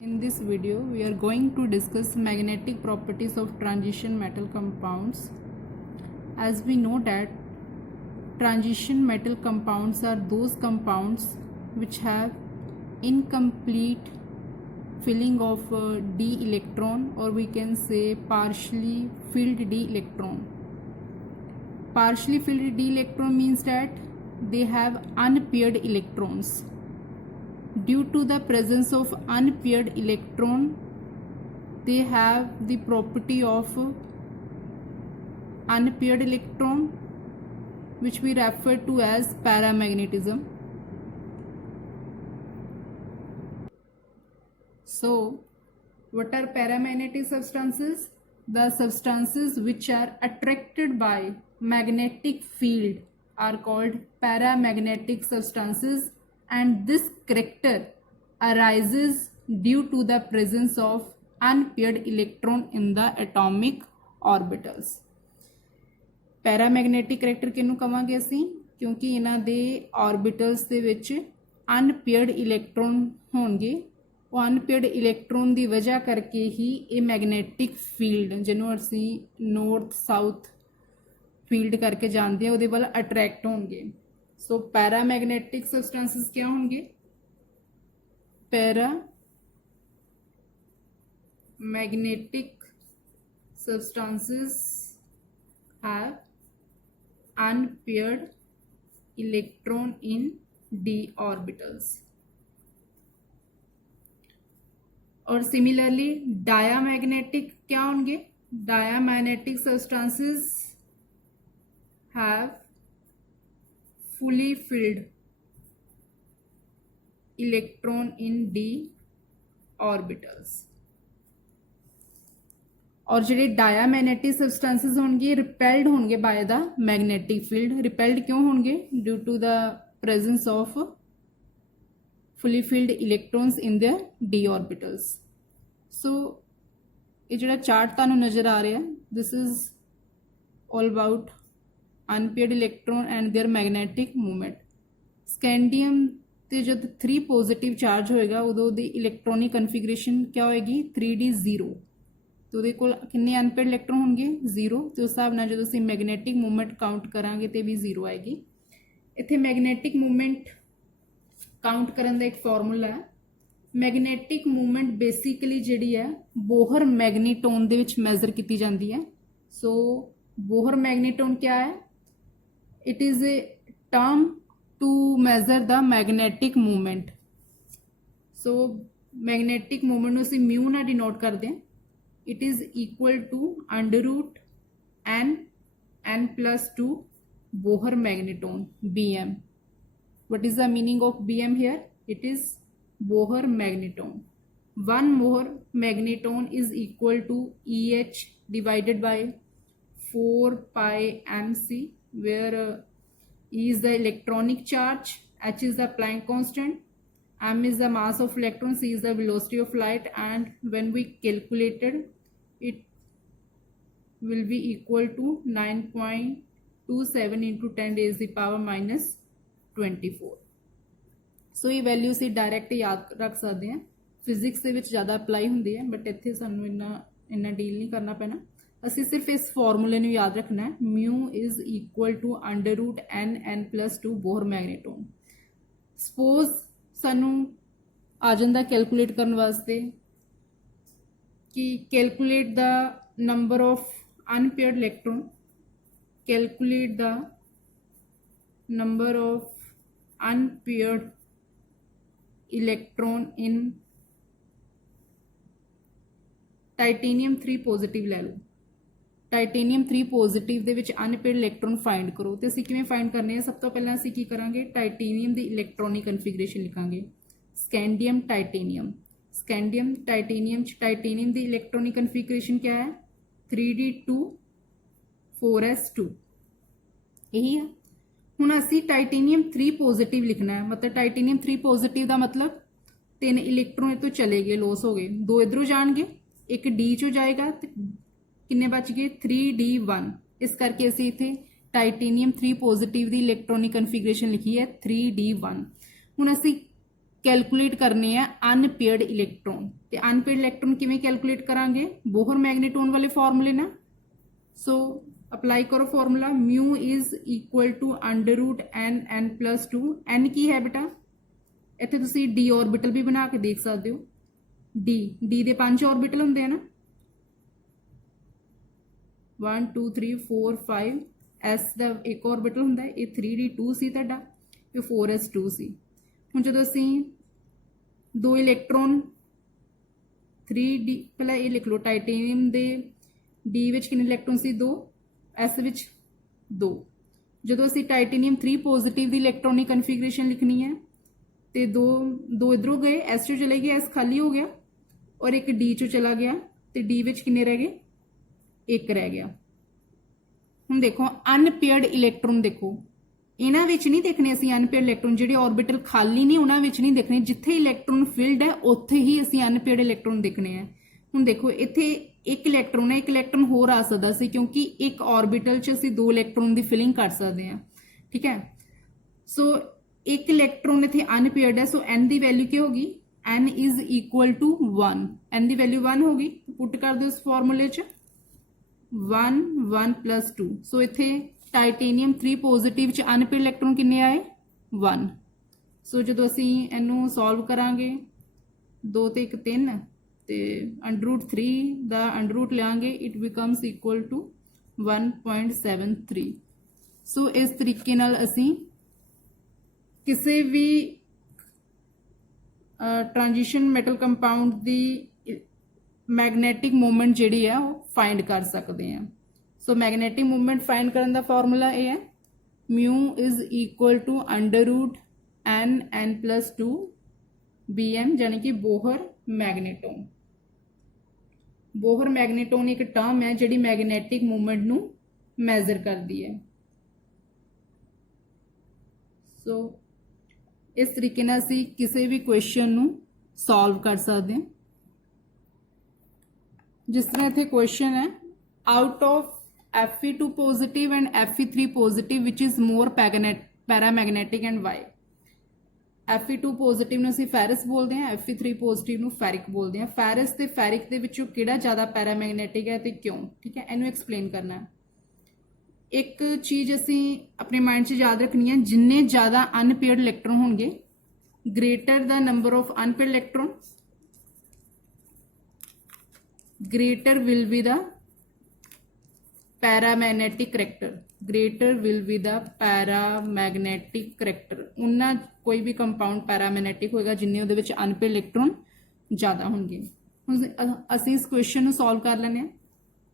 In this video, we are going to discuss magnetic properties of transition metal compounds. As we know that transition metal compounds are those compounds which have incomplete filling of d electron, or we can say partially filled d electron. Partially filled d electron means that they have unpaired electrons. Due to the presence of unpaired electron, they have the property of unpaired electron, which we refer to as paramagnetism. So, what are paramagnetic substances? The substances which are attracted by magnetic field are called paramagnetic substances, and this character arises due to the presence of unpaired electron in the atomic orbitals. ਪੈਰਾਮੈਗਨੈਟਿਕ character ਕਿਹਨੂੰ ਕਵਾਂਗੇ ਅਸੀਂ, ਕਿਉਂਕਿ ਇਹਨਾਂ ਦੇ ਆਰਬਿਟਲਸ ਦੇ ਵਿੱਚ ਅਨਪੇਅਰਡ electron ਹੋਣਗੇ। ਉਹ ਅਨਪੇਅਰਡ ਇਲੈਕਟ੍ਰੋਨ ਦੀ ਵਜ੍ਹਾ ਕਰਕੇ ਹੀ ਇਹ ਮੈਗਨੈਟਿਕ ਫੀਲਡ, ਜਿਹਨੂੰ ਅਸੀਂ ਨੌਰਥ ਸਾਊਥ ਫੀਲਡ ਕਰਕੇ ਜਾਣਦੇ ਹਾਂ, ਉਹਦੇ ਵੱਲ ਅਟਰੈਕਟ ਹੋਣਗੇ। सो पैरामैग्नेटिक सब्सटेंसेस क्या होंगे? Paramagnetic substances have unpaired electron in d orbitals. और सिमिलरली डायामैग्नेटिक क्या होंगे? Diamagnetic substances have fully filled electron in d orbitals। और ਜਿਹੜੇ डायामैग्नेटिक substances होंगे repelled होंगे by the magnetic field। repelled क्यों होंगे? due to the presence of fully filled electrons in their d orbitals। so ਇਹ ਜਿਹੜਾ ਚਾਰਟ ਤੁਹਾਨੂੰ ਨਜ਼ਰ ਆ ਰਿਹਾ, this is all about unpaired electron and their magnetic movement. Scandium ते जब 3 पॉजिटिव चार्ज होएगा उदों दी इलैक्ट्रॉनिक कन्फिगरेशन क्या होएगी? 3d0। तो उहदे कोल किन्ने अनपेयर्ड इलैक्ट्रॉन होणगे? 0। तो उस हिसाब नाल जदों असीं मैगनैटिक मूवमेंट काउंट करांगे ते भी 0 आएगी। इत्थे मैगनैटिक मूवमेंट काउंट करन दा एक फॉर्मूला है। मैगनैटिक मूवमेंट बेसिकली जिहड़ी है बोहर मैग्नीटोन दे विच मैजर कीती जांदी है। सो बोहर मैग्नीटोन क्या है? It is a term to measure the magnetic movement। so magnetic movement ਨੂੰ ਅਸੀਂ mu ਨਾਲ denote ਕਰਦੇ ਹਾਂ। it is equal to under root n plus 2 Bohr magneton bm। what is the meaning of bm here? it is Bohr magneton। 1 Bohr magneton is equal to eh divided by 4 pi mc, where E is the electronic charge, H is the Planck constant, m is the mass of electron, c is the velocity of light, and when we calculated it will be equal to 9.27 into 10 raised to the power minus 24। सो ये value ਅਸੀਂ direct याद रख सकते हैं। Physics ਦੇ ਵਿੱਚ ਜ਼ਿਆਦਾ apply ਹੁੰਦੀ ਹੈ, ਬਟ ਇੱਥੇ ਸਾਨੂੰ ਇੰਨਾ ਡੀਲ ਨਹੀਂ ਕਰਨਾ ਪੈਣਾ। ਅਸੀਂ ਸਿਰਫ ਇਸ ਫਾਰਮੂਲੇ ਨੂੰ ਯਾਦ ਰੱਖਣਾ ਹੈ। Mu is equal to under root n plus 2 Bohr magneton. Suppose ਸਾਨੂੰ ਆ ਜਾਂਦਾ ਕੈਲਕੂਲੇਟ ਕਰਨ ਵਾਸਤੇ ਕਿ ਕੈਲਕੂਲੇਟ ਦਾ number of unpaired electron, calculate ਦਾ number of unpaired electron in titanium 3 positive ले लो। टाइटेनियम 3 पॉजिटिव ਦੇ ਵਿੱਚ ਅਨਪੇਅਰਡ ਇਲੈਕਟ੍ਰੋਨ ਫਾਈਂਡ ਕਰੋ। ਤੇ ਅਸੀਂ ਕਿਵੇਂ ਫਾਈਂਡ ਕਰਨੇ ਆ? ਸਭ ਤੋਂ ਪਹਿਲਾਂ ਅਸੀਂ ਕੀ ਕਰਾਂਗੇ? ਟਾਈਟੇਨੀਅਮ ਦੀ ਇਲੈਕਟ੍ਰੋਨਿਕ ਕਨਫਿਗਰੇਸ਼ਨ ਲਿਖਾਂਗੇ। ਸਕੈਂਡੀਅਮ ਟਾਈਟੇਨੀਅਮ। ਸਕੈਂਡੀਅਮ ਟਾਈਟੇਨੀਅਮ ਚ ਟਾਈਟੇਨੀਅਮ ਦੀ ਇਲੈਕਟ੍ਰੋਨਿਕ ਕਨਫਿਗਰੇਸ਼ਨ क्या है? 3d2 4s2 यही है। ਹੁਣ ਅਸੀਂ टाइटेनियम 3 पॉजिटिव लिखना है। मतलब टाइटेनियम 3 पॉजिटिव का मतलब 3 इलैक्ट्रॉन इतों चले गए, लॉस हो गए, 2 इधरों जाएंगे, एक डी चो जाएगा, किन्ने बच गए? 3d1। इस करके असीं इत्थे टाइटेनियम 3 पॉजिटिव की इलैक्ट्रॉनिक कन्फिगरेशन लिखी है 3d1। हुण असीं कैलकुलेट करने हैं अनपेयर्ड इलैक्ट्रॉन। ते अनपेयर्ड इलैक्ट्रॉन किवें कैलकुलेट करांगे, बोहर मैग्नेटोन वाले फॉर्मूले ना। सो अप्लाई करो formula, mu is equal to under root n n plus two. N की है बेटा, इत्थे तुसी डी ऑर्बिटल भी बना के देख सकते हो। डी दे 5 ऑर्बिटल होंदे हैं ना, 1 2 3 4 5। एस का एक ऑर्बिटल होंदा है, ये 3d2 सी तुहाडा, ये 4s2 सी। हुण जदों असीं दो इलैक्ट्रॉन 3d, पहला ये लिख लो, टाइटेनियम दे डी विच कितने इलैक्ट्रॉन सी 2, एस विच 2। जदों असीं टाइटेनियम 3 पॉजिटिव दी इलैक्ट्रॉनिक कन्फिगरेशन लिखनी है तो दो इधरों गए, एस चो चले गए, एस खाली हो गया, और एक डी चो चला गया, तो डी विच कितने रह गए, एक रह गया। हुण देखो अनपेयर्ड इलैक्ट्रॉन, देखो इन्हां विच नहीं देखने असीं अनपेयर्ड इलैक्ट्रॉन, जिहड़े ऑर्बिटल खाली नहीं उन्हां विच नहीं देखने, जिथे इलैक्ट्रॉन फिल्ड है उत्थे ही असीं अनपेयर्ड इलैक्ट्रॉन देखने हैं। हुण देखो इत्थे एक इलैक्ट्रॉन है, एक इलैक्ट्रॉन होर आ सकदा सी, क्योंकि एक ऑर्बिटल च असीं 2 इलैक्ट्रॉन की फिलिंग कर सकते हैं, ठीक है। सो एक इलैक्ट्रॉन इत्थे अनपेयर्ड है, सो एन की वैल्यू क्या होगी, n is equal to 1। N की वैल्यू 1 होगी, पुट कर दो इस फॉर्मूले च, 1 1 प्लस 2। सो इत्थे टाइटेनियम 3 पॉजिटिव च अनपेयर्ड इलैक्ट्रॉन किन्ने आए, 1। सो जो असीं इनू सॉल्व करांगे, 2 ते 1 3, ते अंडर रूट 3 का अंडर रूट लियांगे, it becomes equal to 1.73। So इस तरीके नाल असीं किसी भी ट्रांजिशन मैटल कंपाउंड की मैगनैटिक मूवमेंट जिहड़ी है वो फाइंड कर सकते हैं। सो मैगनैटिक मूवमेंट फाइंड करने का फॉर्मूला ये है, mu is equal to under root n n plus two B M, यानी कि बोहर मैगनेटोन। बोहर मैगनेटोन एक टर्म है जिहड़ी मैगनैटिक मूवमेंट नू मैजर करती है। सो इस तरीके नाल असीं किसी भी क्वेश्चन नू सॉल्व कर सकते हैं। जिस तरह इत्थे क्वेश्चन है, out of Fe2 positive and Fe3 positive which is more paramagnetic and why. Fe2 positive नूं असीं फेरस बोलते हैं, Fe3 पॉजिटिव नूं फेरिक बोलते हैं। फेरस ते फेरिक दे विचों किहड़ा ज़्यादा पैरामैगनैटिक है तो क्यों, ठीक है, इनू एक्सप्लेन करना है। एक चीज़ असीं अपने माइंड 'च याद रखनी है, जिन्ने ज़्यादा अनपेयर्ड इलैक्ट्रॉन होणगे, greater the number of unpaired electron, greater will be the paramagnetic character, greater will be the paramagnetic character. उन्ना कोई भी कंपाउंड पैरामैग्नेटिक होएगा जिन्ने उहदे विच अनपेयर्ड इलैक्ट्रॉन ज़्यादा होणगे। हुण असीं इस क्वेश्चन नूं सॉल्व कर लैंदे हां।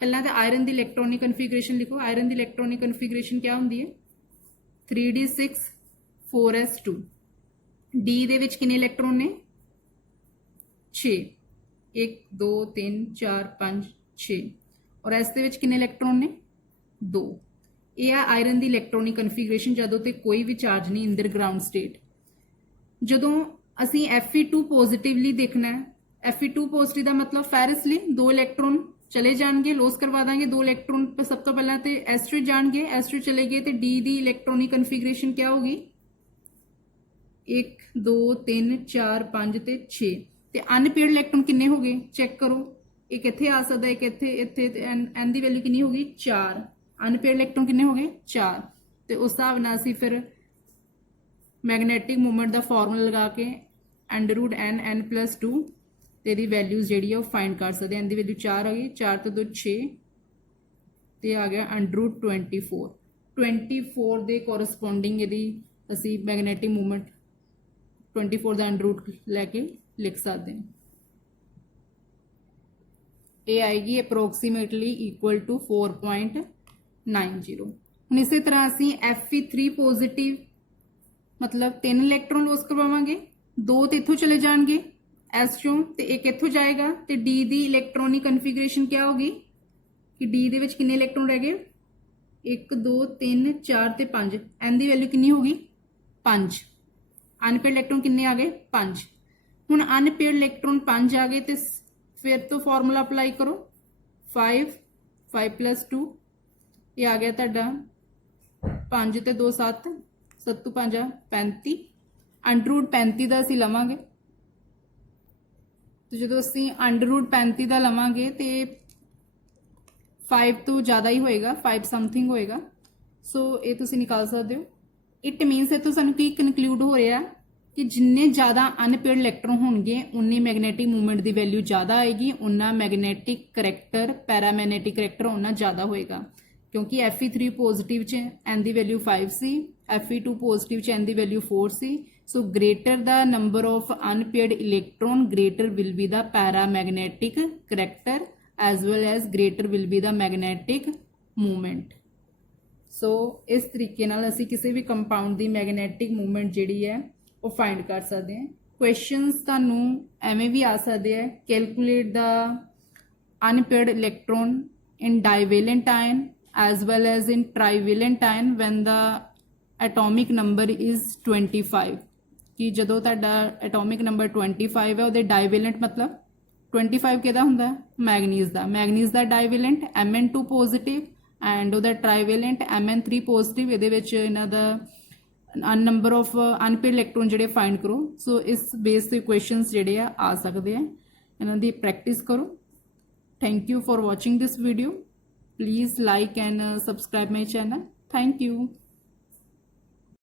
पहला तो आयरन की इलैक्ट्रॉनिक कन्फिगरेशन लिखो। आयरन की इलैक्ट्रॉनिक कन्फिगरेशन क्या होंदी है, 3d6 4s2। डी दे विच कितने इलैक्ट्रॉन ने, 6, 1 2 3 4 5 6, और एस दे विच कितने इलैक्ट्रॉन ने, 2। यह है आयरन की इलैक्ट्रॉनिक कन्फिगरेशन जदों ते कोई भी चार्ज नहीं इंदर ग्राउंड स्टेट। जदों असीं Fe2 पॉजिटिवली देखना है, Fe2 पॉजिटिव का मतलब फेरसली 2 इलैक्ट्रॉन चले जाएंगे, लॉस करवा देंगे 2 इलैक्ट्रॉन। सब तो पहला तो एस टू जाएंगे, एस टू चले गए तो डी की इलैक्ट्रॉनिक कन्फिगरेशन क्या होगी, 1 2 3 4 5 ते 6। ते अनपेयर्ड इलैक्ट्रॉन किन्ने हो गए, चेक करो, एक इत्थे आ सकता, एक इत्थे, इत्थे, एन की वैल्यू कितनी होगी, 4। अनपेयर्ड इलैक्ट्रॉन किन्ने हो गए, 4। तो उस हिसाब नाल असीं फिर मैगनैटिक मूवमेंट का फॉर्मूला लगा के under root n n plus 2 तेरी वैल्यूज जी है फाइंड कर सकते हैं। एन की वैल्यू 4 आ गई, 4 तो 2 6, तो आ गया अंडर रूट 24। 24 के कोरसपोंडिंग यदि असी मैगनैटिक मूवमेंट 24 का अंडर रूट लैके लिख सकते हैं। ये आएगी अप्रोक्सीमेटली इक्वल टू 4.90। हम इस तरह असी Fe3 पॉजिटिव मतलब 3 इलैक्ट्रॉन लॉस करवावांगे, 2 तो इत्थों चले जाएंगे एस चों, तो एक इत्थों जाएगा, तो डी की इलैक्ट्रॉनिक कन्फिगरेशन क्या होगी कि डी दे विच कितने इलैक्ट्रॉन रह गए, 1 2 3 4 ते 5। एन की वैल्यू कितनी होगी, 5। अनपेयर्ड इलैक्ट्रॉन कितने आ गए, 5। हुण अनपेयर्ड इलैक्ट्रॉन 5 आ गए, तो फिर तो फॉर्मूला अप्लाई करो, 5 5 प्लस 2, ये आ गया तुहाडा 5 ते 2 7, 7 तो 5 35, ਅੰਡਰ ਰੂਟ 35 ਦਾ ਅਸੀਂ ਲਵਾਂਗੇ, ਤੇ ਜਦੋਂ ਅਸੀਂ ਅੰਡਰ ਰੂਟ 35 ਦਾ ਲਵਾਂਗੇ ਤੇ 5 ਤੋਂ ਜ਼ਿਆਦਾ ਹੀ ਹੋਏਗਾ, 5 ਸਮਥਿੰਗ ਹੋਏਗਾ। ਸੋ ਇਹ ਤੁਸੀਂ ਨਿਕਾਲ ਸਕਦੇ ਹੋ। ਇਟ ਮੀਨਸ ਇਹ ਤੋਂ ਸਾਨੂੰ ਕੀ ਕਨਕਲੂਡ ਹੋ ਰਿਹਾ ਕਿ ਜਿੰਨੇ ਜ਼ਿਆਦਾ ਅਨਪੇਅਰਡ ਇਲੈਕਟ੍ਰੋਨ ਹੋਣਗੇ ਉਨੀ ਮੈਗਨੈਟਿਕ ਮੂਵਮੈਂਟ ਦੀ ਵੈਲਿਊ ਜ਼ਿਆਦਾ ਆਏਗੀ, ਉਨਾ ਮੈਗਨੈਟਿਕ ਕਰੈਕਟਰ ਪੈਰਾਮੈਗਨੈਟਿਕ ਕਰੈਕਟਰ ਉਨਾ ਜ਼ਿਆਦਾ ਹੋਏਗਾ, ਕਿਉਂਕਿ Fe3 ਪੋਜ਼ਿਟਿਵ 'ਚ n ਦੀ ਵੈਲਿਊ 5 ਸੀ, Fe2 ਪੋਜ਼ਿਟਿਵ 'ਚ n the value 4 C. So greater the number of unpaired electron, greater will be the paramagnetic character as well as greater will be the magnetic moment। ਸੋ ਇਸ ਤਰੀਕੇ ਨਾਲ ਅਸੀਂ ਕਿਸੇ ਵੀ compound ਦੀ magnetic movement ਜਿਹੜੀ ਹੈ ਉਹ find ਕਰ ਸਕਦੇ ਹਾਂ। ਕੁਐਸਚਨਸ ਤੁਹਾਨੂੰ ਐਵੇਂ ਵੀ ਆ ਸਕਦੇ ਹੈ, ਕੈਲਕੂਲੇਟ ਦਾ unpaired electron in divalent ion as well as in trivalent ion when the atomic number is 25। ਕਿ ਜਦੋਂ ਤੁਹਾਡਾ atomic number 25 ਹੈ ਉਹਦੇ divalent ਮਤਲਬ 25 ਕਿਹਦਾ ਹੁੰਦਾ ਹੈ? Manganese the. Manganese the divalent Mn2 positive and ਉਹਦਾ trivalent Mn3 ਪੋਜ਼ਿਟਿਵ। ਇਹਦੇ ਵਿੱਚ ਇਹਨਾਂ ਦਾ ਨੰਬਰ ਆਫ ਅਨਪੇਅਰਡ ਇਲੈਕਟ੍ਰੋਨ ਜਿਹੜੇ ਫਾਈਂਡ ਕਰੋ। ਸੋ ਇਸ ਬੇਸ ਤੇ ਕੁਐਸਚਨਸ ਜਿਹੜੇ ਆ ਸਕਦੇ ਆ, ਇਹਨਾਂ ਦੀ ਪ੍ਰੈਕਟਿਸ ਕਰੋ। Thank you for watching this video. Please like and subscribe my channel. Thank you.